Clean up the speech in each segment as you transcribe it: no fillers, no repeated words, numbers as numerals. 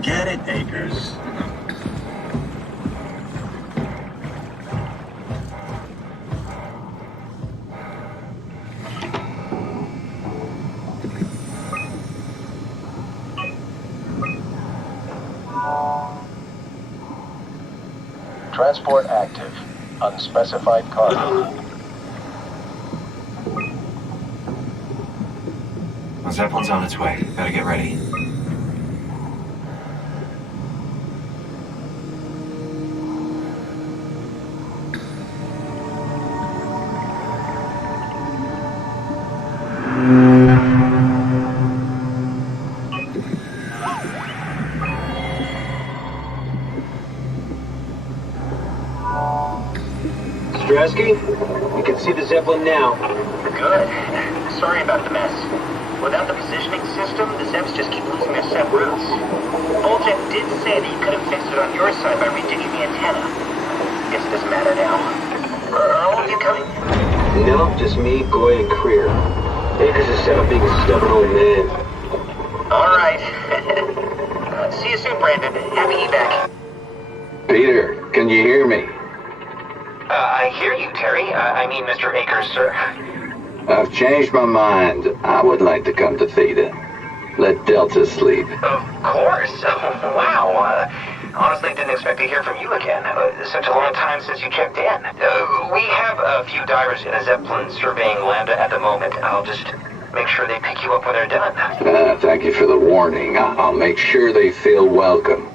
Forget it, Akers. Transport active. Unspecified cargo. The Zeppelin's on its way. Better get ready. You can see the Zeppelin now. Good. Sorry about the mess. Without the positioning system, the Zeps just keep losing their set routes. Voljet did say that you could have fixed it on your side by redigging the antenna. Guess it doesn't matter now. Are all of you coming? No, just me, Goy, and Creer. Akers is set up being a stubborn old man. All right. See you soon, Brandon. Happy evac. Peter, can you hear me? I hear you, Terry. I mean, Mr. Akers, sir. I've changed my mind. I would like to come to Theta. Let Delta sleep. Of course. Wow. Honestly, didn't expect to hear from you again. Such a long time since you checked in. We have a few divers in a Zeppelin surveying Lambda at the moment. I'll just make sure they pick you up when they're done. Thank you for the warning. I'll make sure they feel welcome.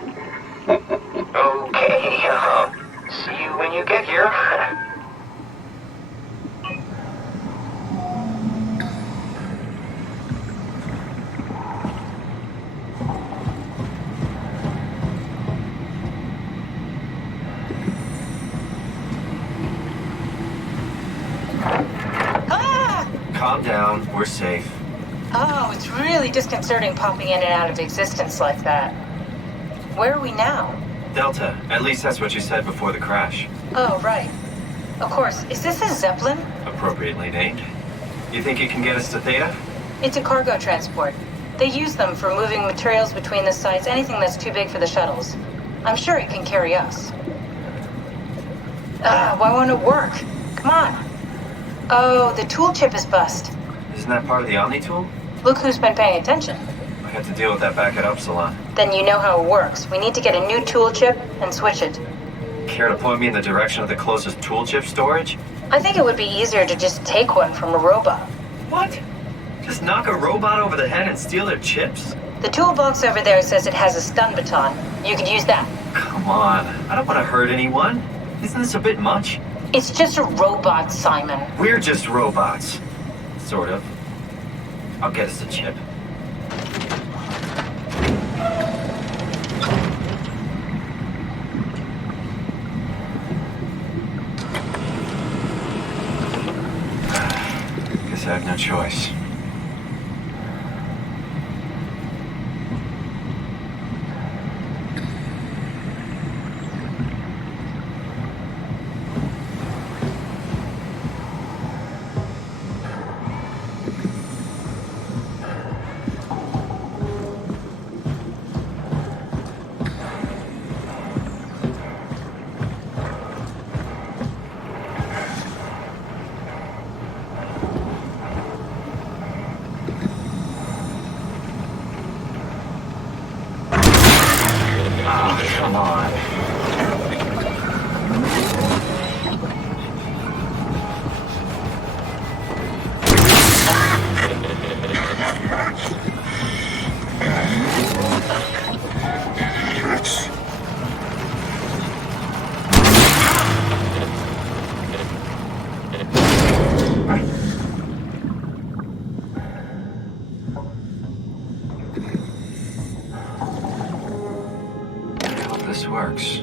Okay. See you when you get here. Calm down. We're safe. Oh, it's really disconcerting popping in and out of existence like that. Where are we now? Delta. At least that's what you said before the crash. Oh, right. Of course. Is this a Zeppelin? Appropriately named. You think it can get us to Theta? It's a cargo transport. They use them for moving materials between the sites, anything that's too big for the shuttles. I'm sure it can carry us. Why won't it work? Come on. Oh, the tool chip is bust. Isn't that part of the Omni tool? Look who's been paying attention. I had to deal with that back at Upsilon. Then you know how it works. We need to get a new tool chip and switch it. Care to point me in the direction of the closest tool chip storage? I think it would be easier to just take one from a robot. What? Just knock a robot over the head and steal their chips? The toolbox over there says it has a stun baton. You could use that. Come on. I don't want to hurt anyone. Isn't this a bit much? It's just a robot, Simon. We're just robots. Sort of. I'll get us a chip. Guess I have no choice. Come on. This works.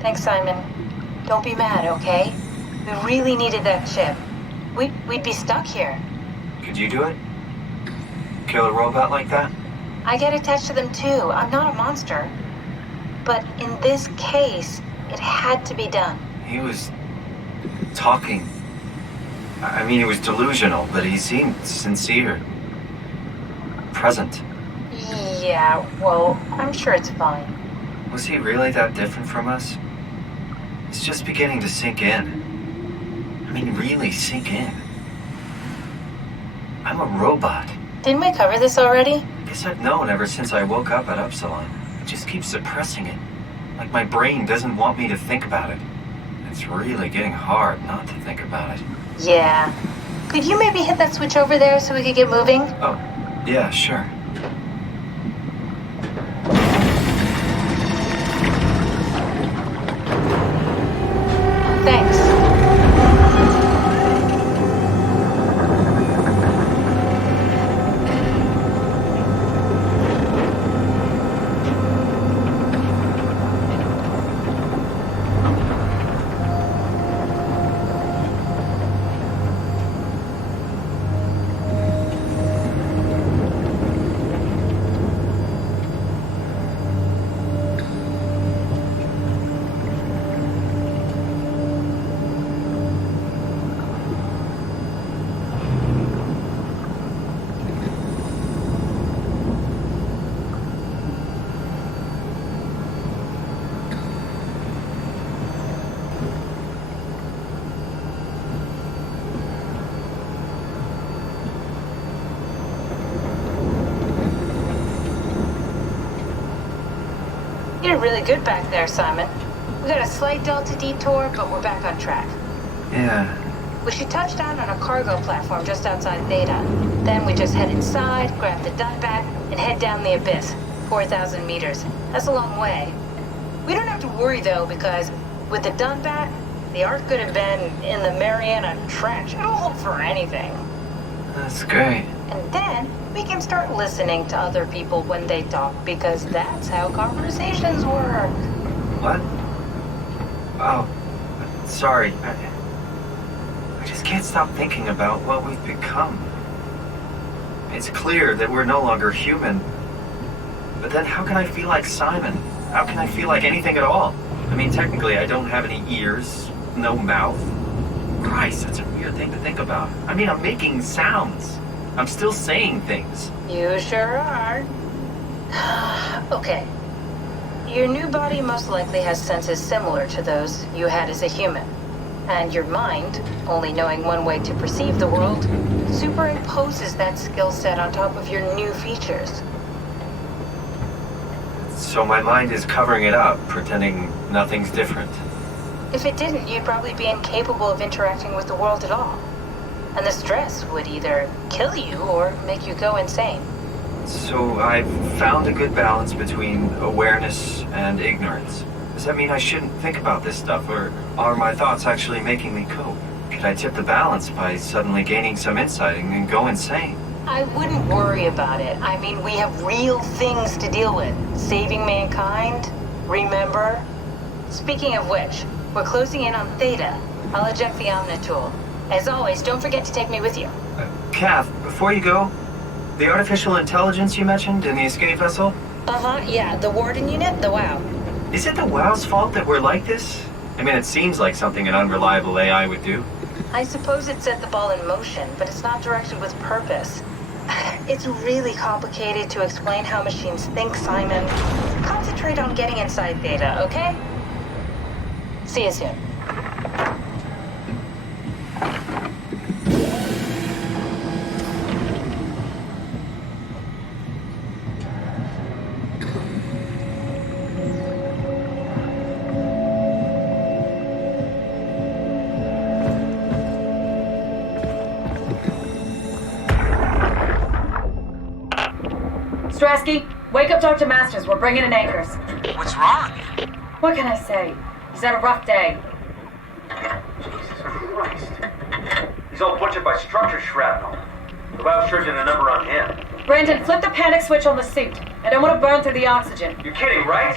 Thanks, Simon. Don't be mad, okay? We really needed that chip. We'd be stuck here. Could you do it? Kill a robot like that? I get attached to them too. I'm not a monster. But in this case, it had to be done. He was talking. I mean, he was delusional, but he seemed sincere. Present. Yeah, well, I'm sure it's fine. Was he really that different from us? It's just beginning to sink in. I mean, really sink in. I'm a robot. Didn't we cover this already? Guess I've known ever since I woke up at Upsilon. I just keep suppressing it. Like my brain doesn't want me to think about it. It's really getting hard not to think about it. Yeah. Could you maybe hit that switch over there so we could get moving? Oh, yeah, sure. Thanks. You did really good back there, Simon. We got a slight delta detour, but we're back on track. Yeah. We should touch down on a cargo platform just outside Theta. Then we just head inside, grab the Dunbat, and head down the abyss. 4,000 meters. That's a long way. We don't have to worry, though, because with the Dunbat, the Ark could have been in the Mariana Trench. It'll hold for anything. That's great. And then we can start listening to other people when they talk, because that's how conversations work. What? Oh, sorry. I just can't stop thinking about what we've become. It's clear that we're no longer human. But then how can I feel like Simon? How can I feel like anything at all? I mean, technically, I don't have any ears, no mouth. Christ, that's a weird thing to think about. I mean, I'm making sounds. I'm still saying things. You sure are. Okay. Your new body most likely has senses similar to those you had as a human. And your mind, only knowing one way to perceive the world, superimposes that skill set on top of your new features. So my mind is covering it up, pretending nothing's different. If it didn't, you'd probably be incapable of interacting with the world at all. And the stress would either kill you or make you go insane. So I've found a good balance between awareness and ignorance. Does that mean I shouldn't think about this stuff, or are my thoughts actually making me cope? Could I tip the balance by suddenly gaining some insight and go insane? I wouldn't worry about it. I mean, we have real things to deal with. Saving mankind, remember? Speaking of which, we're closing in on Theta. I'll eject the Omnitool. As always, don't forget to take me with you. Kath, before you go, the artificial intelligence you mentioned in the escape vessel? Yeah, the Warden unit, the WOW. Is it the WOW's fault that we're like this? I mean, it seems like something an unreliable AI would do. I suppose it set the ball in motion, but it's not directed with purpose. It's really complicated to explain how machines think, Simon. Concentrate on getting inside Theta, okay? See you soon. Strasky, wake up Dr. Masters. We're bringing in anchors. What's wrong? What can I say? He's had a rough day. Jesus Christ. He's all butchered by structure shrapnel. The biosurgeon a number on him. Brandon, flip the panic switch on the suit. I don't want to burn through the oxygen. You're kidding, right?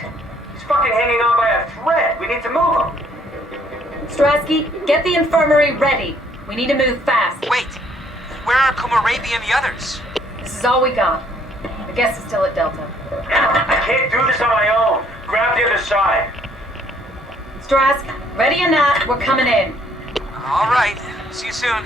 He's fucking hanging on by a thread. We need to move him. Strasky, get the infirmary ready. We need to move fast. Wait, where are Komorabi and the others? This is all we got. The guest is still at Delta. I can't do this on my own. Grab the other side. Strask, ready or not, we're coming in. All right, see you soon.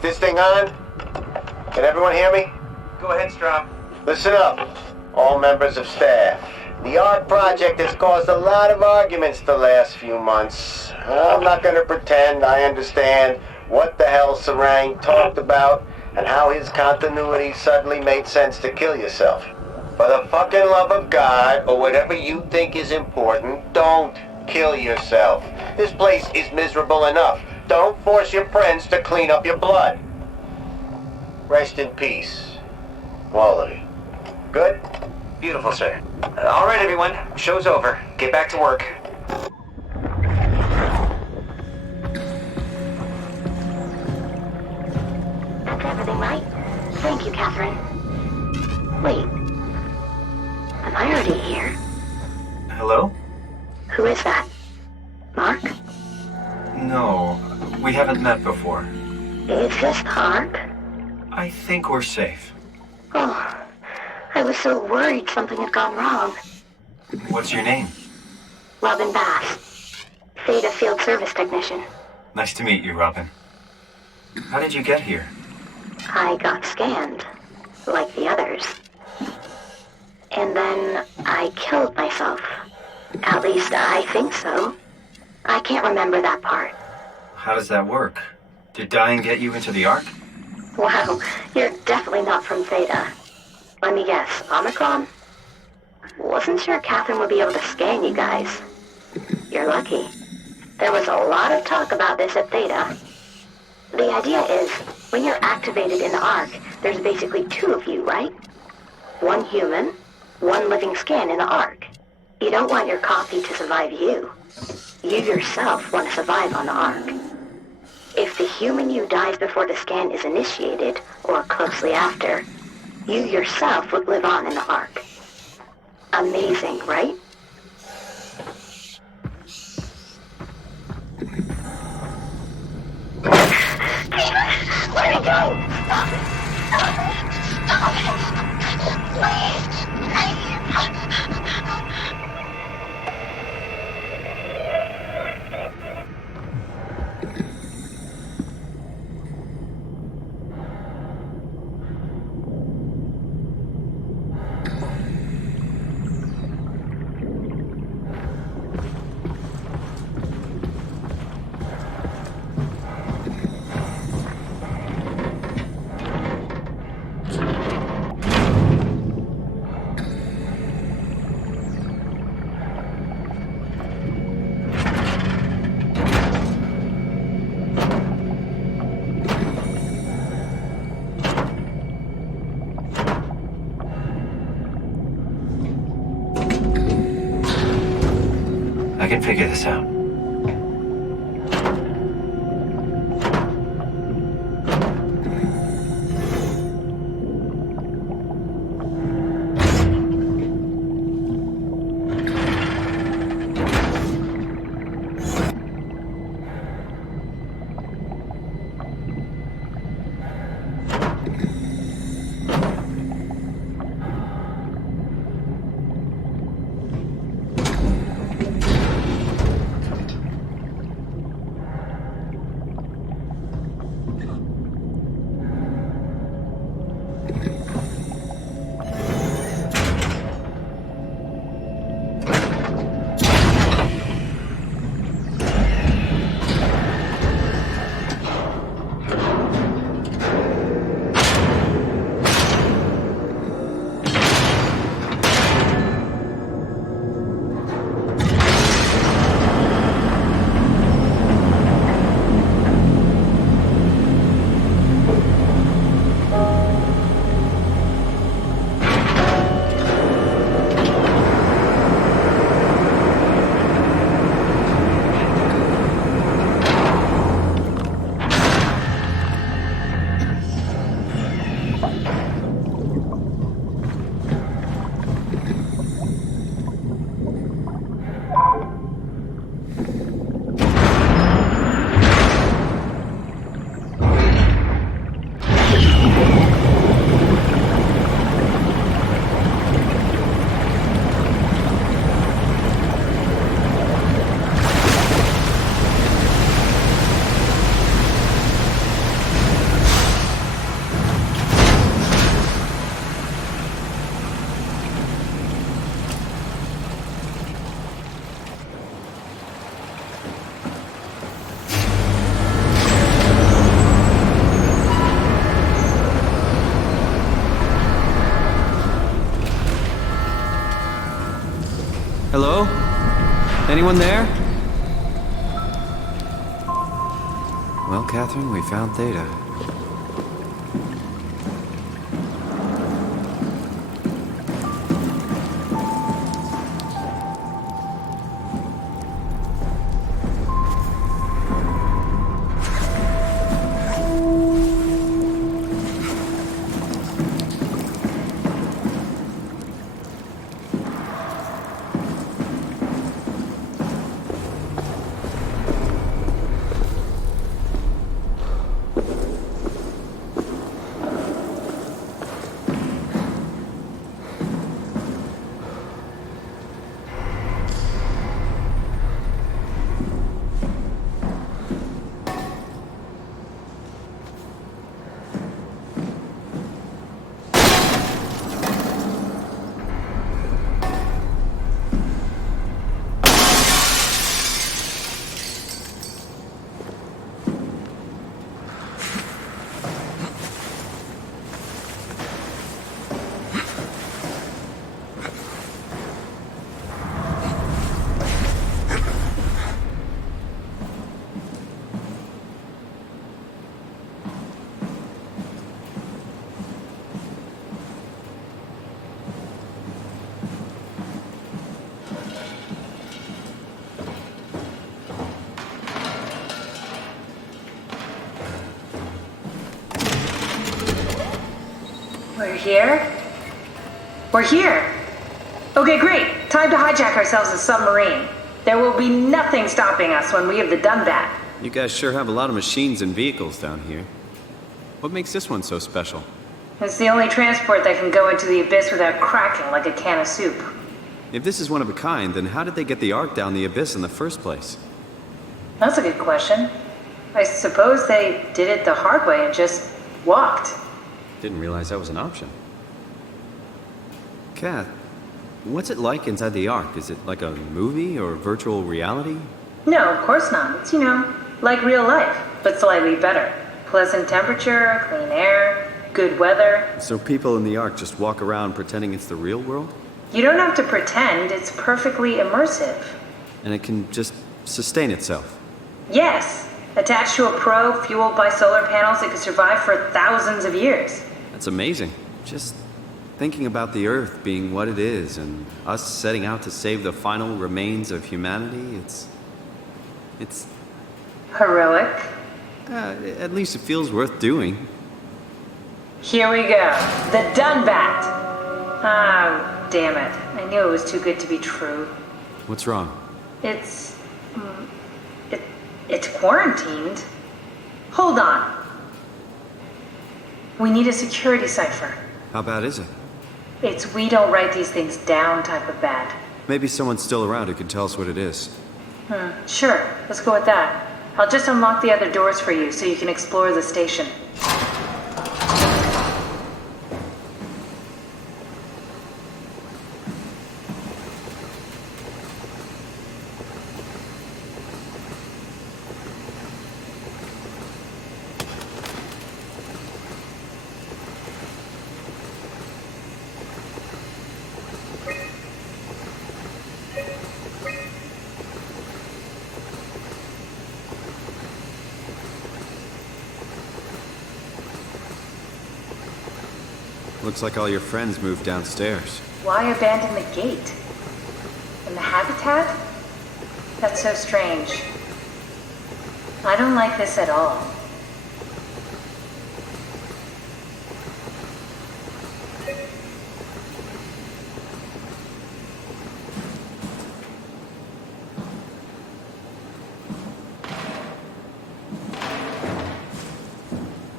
This thing on? Can everyone hear me? Go ahead, Strom. Listen up, all members of staff. The art project has caused a lot of arguments the last few months. I'm not going to pretend I understand what the hell Sarang talked about and how his continuity suddenly made sense to kill yourself. For the fucking love of God, or whatever you think is important, don't kill yourself. This place is miserable enough. Don't force your friends to clean up your blood. Rest in peace, all of you. Good? Beautiful, sir. All right, everyone. Show's over. Get back to work. That's everything, right? Thank you, Catherine. Wait. Am I already here? Hello? Who is that? Mark? No, we haven't met before. Is this Mark? I think we're safe. Oh, I was so worried something had gone wrong. What's your name? Robin Bass. Theta Field Service Technician. Nice to meet you, Robin. How did you get here? I got scanned, like the others. And then I killed myself. At least I think so. I can't remember that part. How does that work? Did dying get you into the Ark? Wow, you're definitely not from Theta. Let me guess, Omicron? Wasn't sure Catherine would be able to scan you guys. You're lucky. There was a lot of talk about this at Theta. The idea is, when you're activated in the Ark, there's basically two of you, right? One human, one living scan in the Ark. You don't want your copy to survive you. You yourself want to survive on the Ark. If the human you dies before the scan is initiated, or closely after, you yourself would live on in the Ark. Amazing, right? Where'd he go? I can figure this out. Hello? Anyone there? Well, Catherine, we found Theta. We're here? We're here! Okay, great. Time to hijack ourselves a submarine. There will be nothing stopping us when we have the done that. You guys sure have a lot of machines and vehicles down here. What makes this one so special? It's the only transport that can go into the abyss without cracking like a can of soup. If this is one of a kind, then how did they get the Ark down the abyss in the first place? That's a good question. I suppose they did it the hard way and just walked. Didn't realize that was an option. Kath, what's it like inside the Ark? Is it like a movie or virtual reality? No, of course not. It's, like real life, but slightly better. Pleasant temperature, clean air, good weather. So people in the Ark just walk around pretending it's the real world? You don't have to pretend, it's perfectly immersive. And it can just sustain itself? Yes. Attached to a probe fueled by solar panels, it could survive for thousands of years. That's amazing. Just thinking about the Earth being what it is and us setting out to save the final remains of humanity, it's... Heroic. At least it feels worth doing. Here we go. The Dunbat. Oh, damn it. I knew it was too good to be true. What's wrong? It's quarantined. Hold on. We need a security cipher. How bad is it? It's we don't write these things down type of bad. Maybe someone's still around who can tell us what it is. Sure. Let's go with that. I'll just unlock the other doors for you so you can explore the station. Looks like all your friends moved downstairs. Why abandon the gate? And the habitat? That's so strange. I don't like this at all.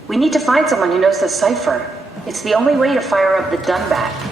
We need to find someone who knows the cipher. It's the only way to fire up the Dunbat.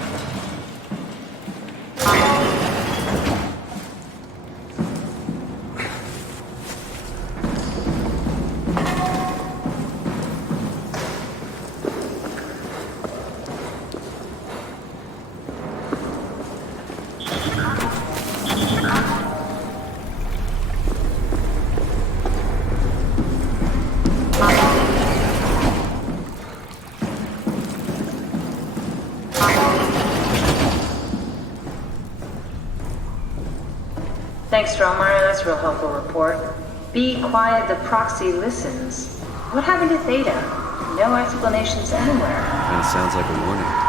Thanks, Strohmeyer. That's a real helpful report. Be quiet, the proxy listens. What happened to Theta? No explanations anywhere. Kinda sounds like a warning.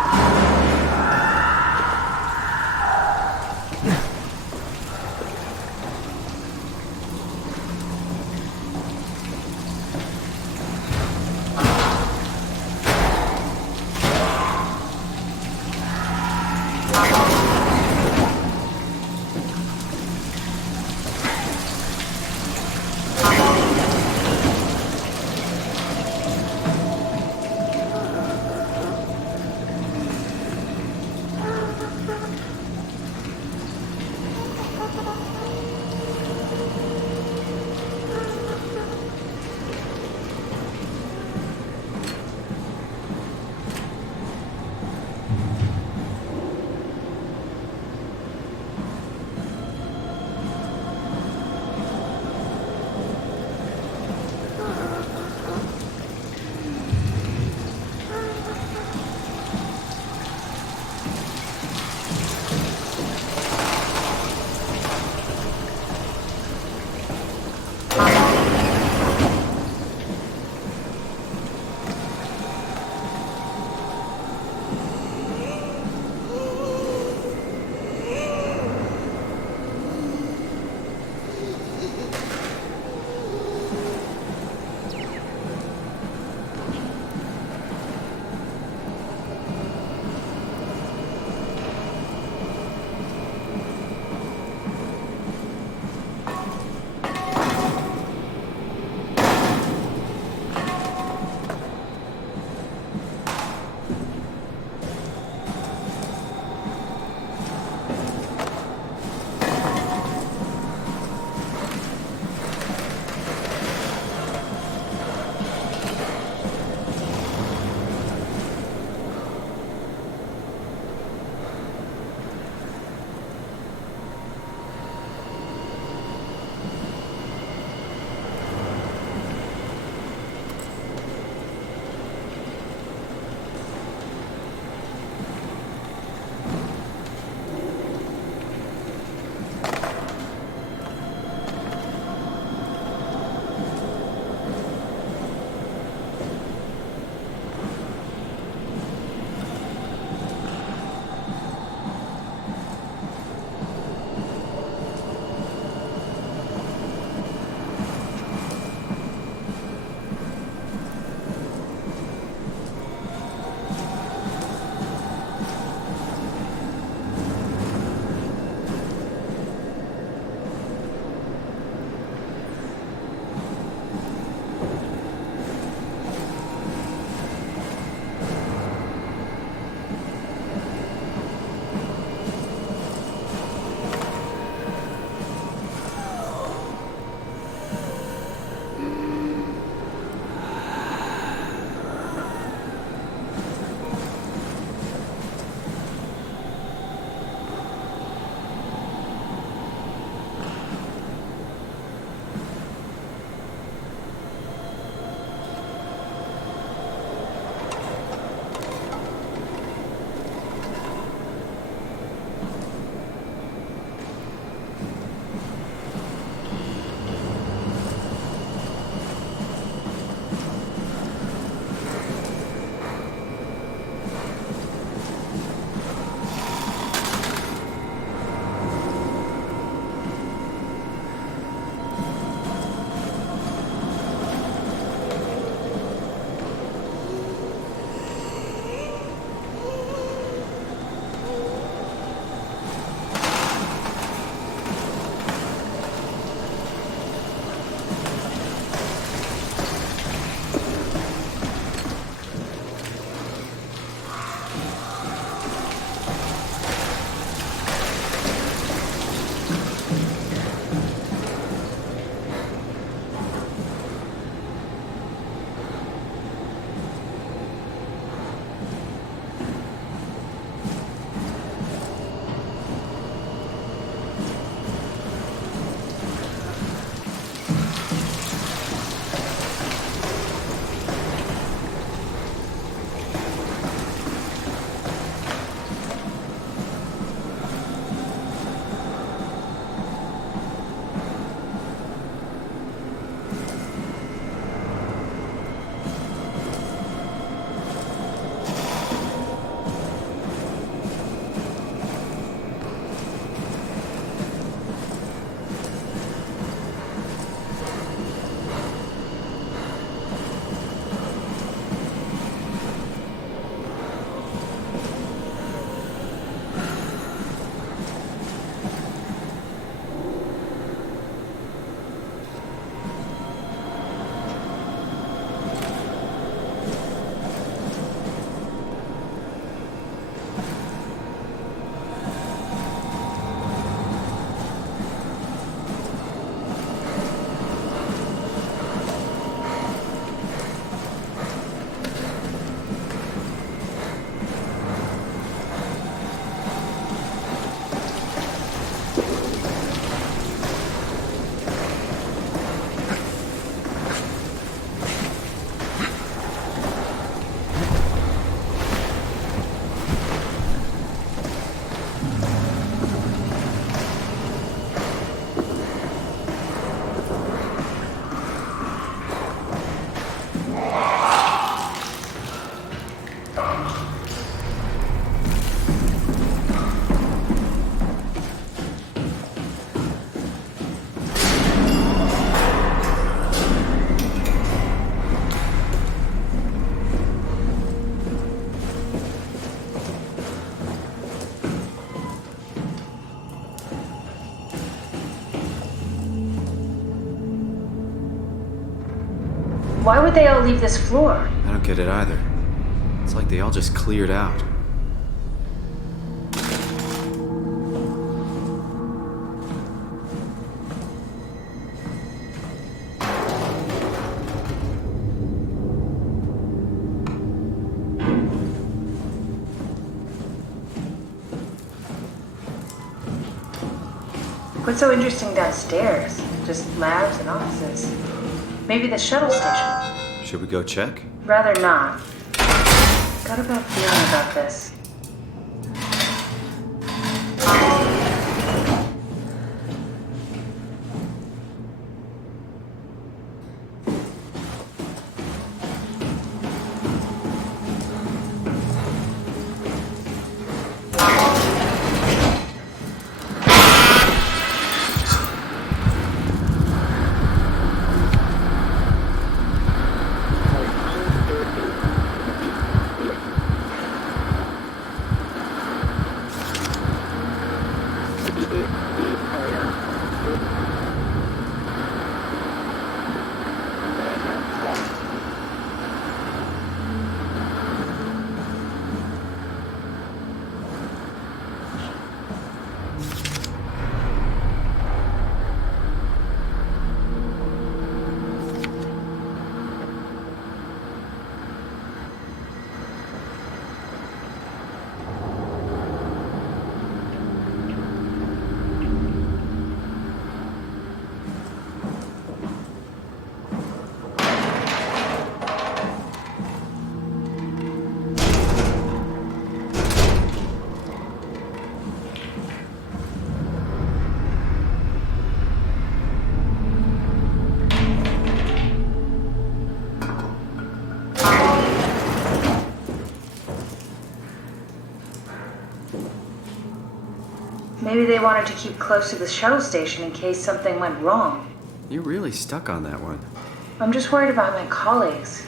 Why would they all leave this floor? I don't get it either. It's like they all just cleared out. What's so interesting downstairs? Just labs and offices. Maybe the shuttle station. Should we go check? Rather not. Got a bad feeling about this. Maybe they wanted to keep close to the shuttle station in case something went wrong. You're really stuck on that one. I'm just worried about my colleagues.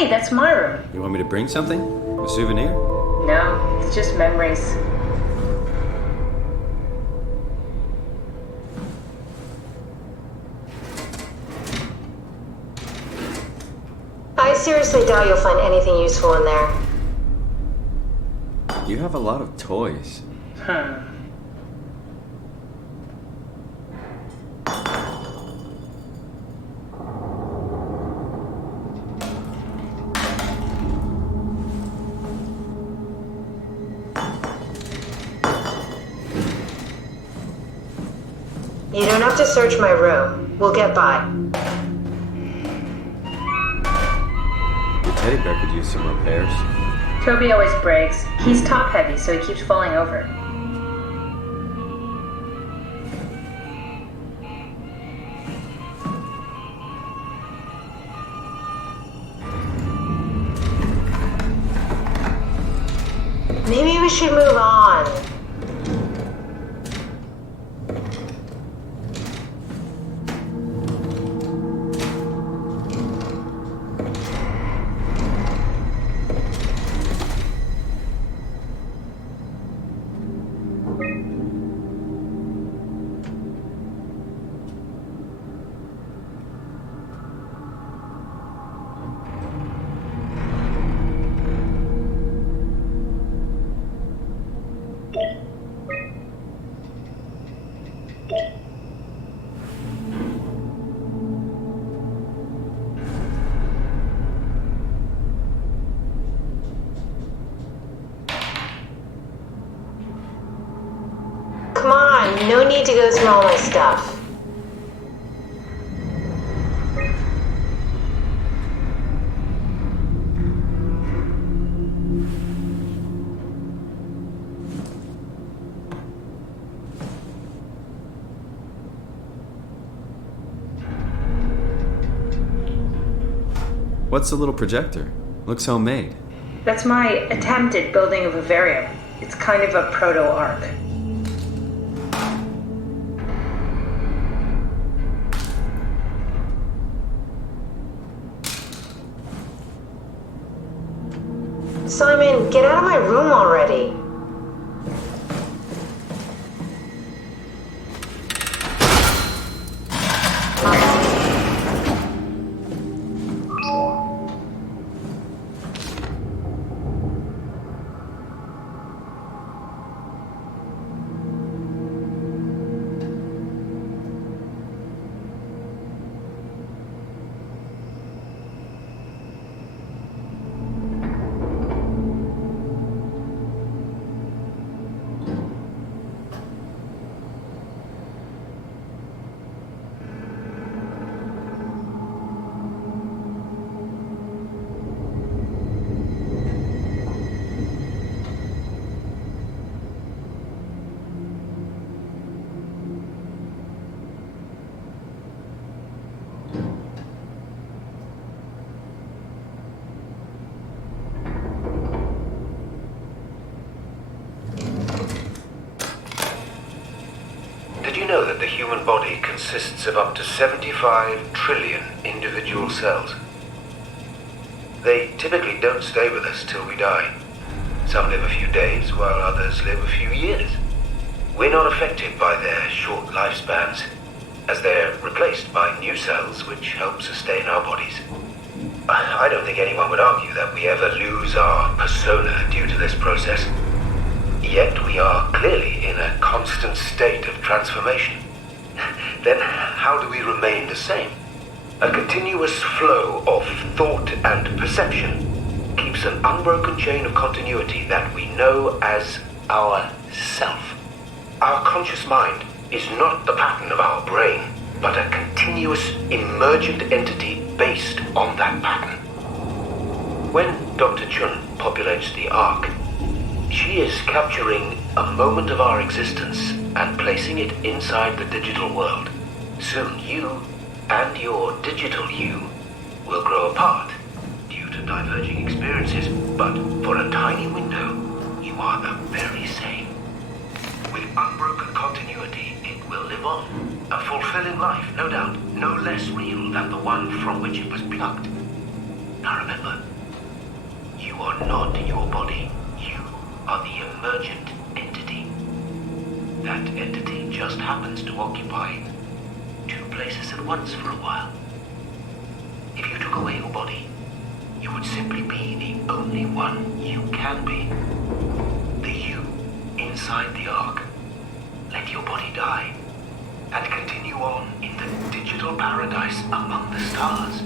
Hey, that's my room. You want me to bring something? A souvenir? No, it's just memories. I seriously doubt you'll find anything useful in there. You have a lot of toys. You don't have to search my room. We'll get by. Your teddy bear could use some repairs. Toby always breaks. He's top heavy, so he keeps falling over. Maybe we should move on. Come on, no need to go through all my stuff. What's the little projector? Looks homemade. That's my attempt at building a vivarium. It's kind of a proto-ark. Simon, get out of my room already. Did you know that the human body consists of up to 75 trillion individual cells? They typically don't stay with us till we die. Some live a few days, while others live a few years. We're not affected by their short lifespans, as they're replaced by new cells which help sustain our bodies. I don't think anyone would argue that we ever lose our persona due to this process. Yet we are clearly in a constant state of transformation. Then how do we remain the same? A continuous flow of thought and perception keeps an unbroken chain of continuity that we know as our self. Our conscious mind is not the pattern of our brain, but a continuous emergent entity based on that pattern. When Dr. Chun populates the Ark, she is capturing a moment of our existence and placing it inside the digital world. Soon you and your digital you will grow apart due to diverging experiences, but for a tiny window, you are the very same. With unbroken continuity, it will live on. A fulfilling life, no doubt, no less real than the one from which it was plucked. Now remember, are not your body. You are the emergent entity. That entity just happens to occupy two places at once for a while. If you took away your body, you would simply be the only one you can be. The you inside the Ark. Let your body die and continue on in the digital paradise among the stars.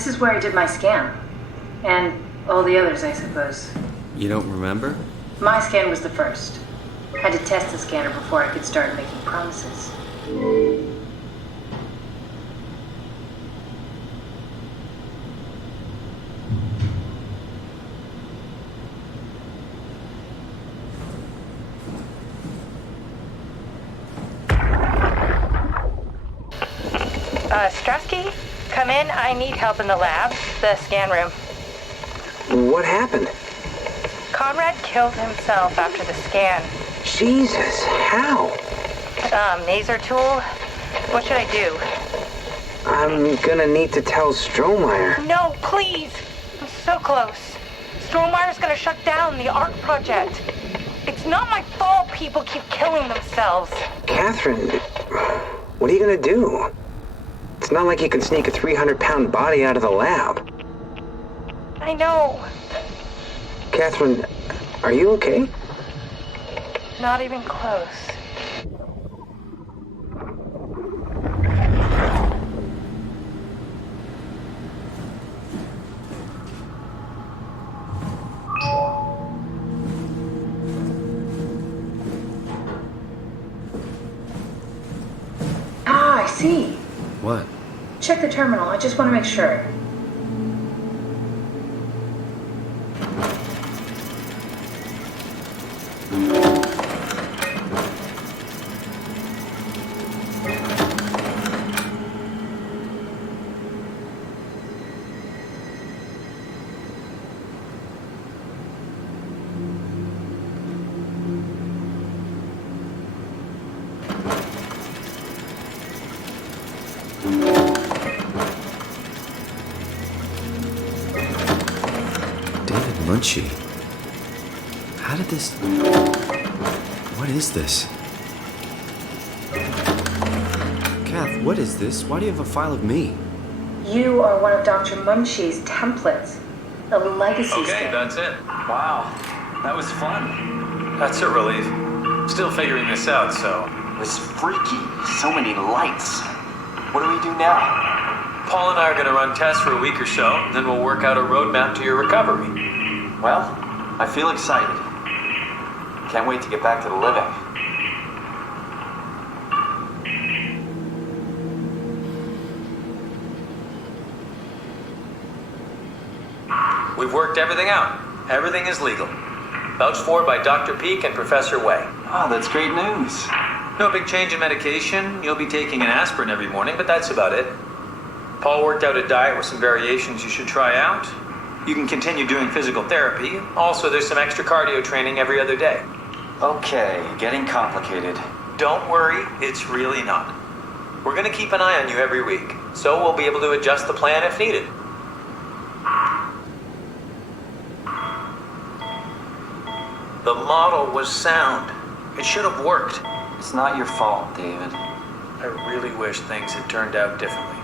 This is where I did my scan. And all the others, I suppose. You don't remember? My scan was the first. Had to test the scanner before I could start making promises. Strasky? Come in. I need help in the lab. The scan room. What happened? Conrad killed himself after the scan. Jesus, how? Maser tool? What should I do? I'm gonna need to tell Strohmeyer. No, please! I'm so close. Strohmeyer's gonna shut down the art project. It's not my fault people keep killing themselves. Catherine, what are you gonna do? It's not like you can sneak a 300-pound body out of the lab. I know. Catherine, are you okay? Not even close. Ah, I see. What? Check the terminal. I just want to make sure. Munchie. How did this... What is this? Kath, what is this? Why do you have a file of me? You are one of Dr. Munchie's templates. A legacy Okay, scan. that's it. Wow, that was fun. That's a relief. Still figuring this out, so... It's freaky. So many lights. What do we do now? Paul and I are going to run tests for a week or so, and then we'll work out a roadmap to your recovery. Well, I feel excited. Can't wait to get back to the living. We've worked everything out. Everything is legal. Vouched for by Dr. Peak and Professor Way. Oh, that's great news. No big change in medication. You'll be taking an aspirin every morning, but that's about it. Paul worked out a diet with some variations you should try out. You can continue doing physical therapy. Also, there's some extra cardio training every other day. Okay, getting complicated. Don't worry, it's really not. We're going to keep an eye on you every week, so we'll be able to adjust the plan if needed. The model was sound. It should have worked. It's not your fault, David. I really wish things had turned out differently.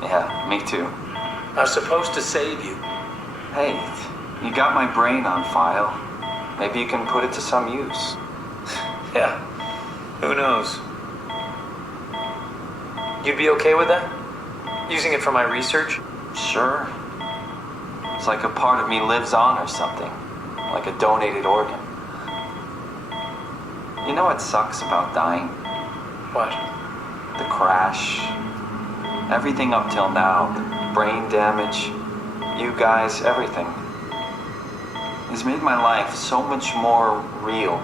Yeah, me too. I was supposed to save you. Hey, you got my brain on file. Maybe you can put it to some use. Yeah, who knows? You'd be okay with that? Using it for my research? Sure. It's like a part of me lives on or something. Like a donated organ. You know what sucks about dying? What? The crash. Everything up till now. The brain damage. You guys, everything. It's made my life so much more real.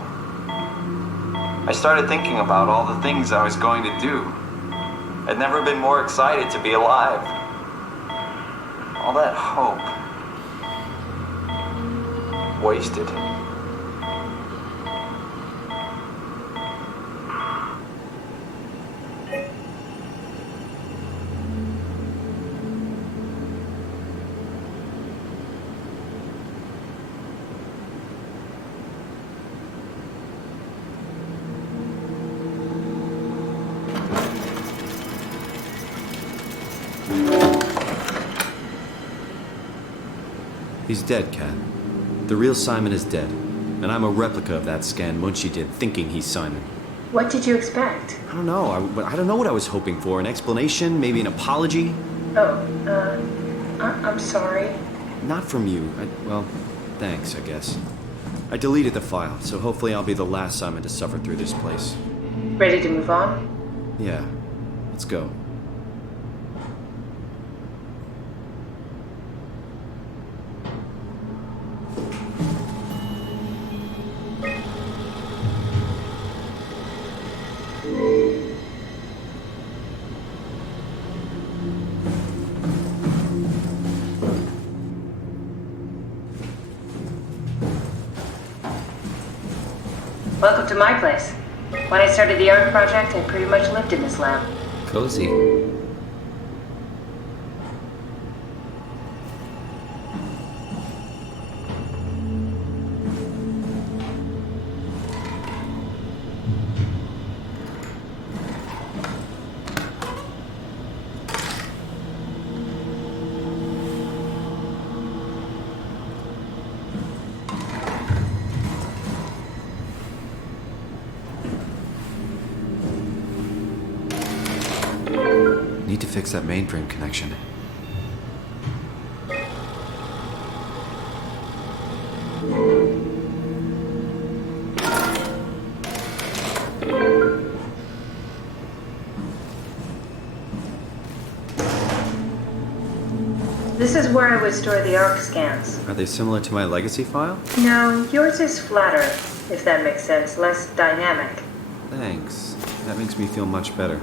I started thinking about all the things I was going to do. I'd never been more excited to be alive. All that hope. Wasted. He's dead, Kat. The real Simon is dead. And I'm a replica of that scan Munchie did, thinking he's Simon. What did you expect? I don't know. I don't know what I was hoping for. An explanation? Maybe an apology? Oh, I'm sorry. Not from you. Well, thanks, I guess. I deleted the file, so hopefully I'll be the last Simon to suffer through this place. Ready to move on? Yeah. Let's go. Welcome to my place. When I started the art project, I pretty much lived in this lab. Cozy. Need to fix that mainframe connection. This is where I would store the ARC scans. Are they similar to my legacy file? No, yours is flatter, if that makes sense, less dynamic. Thanks. That makes me feel much better.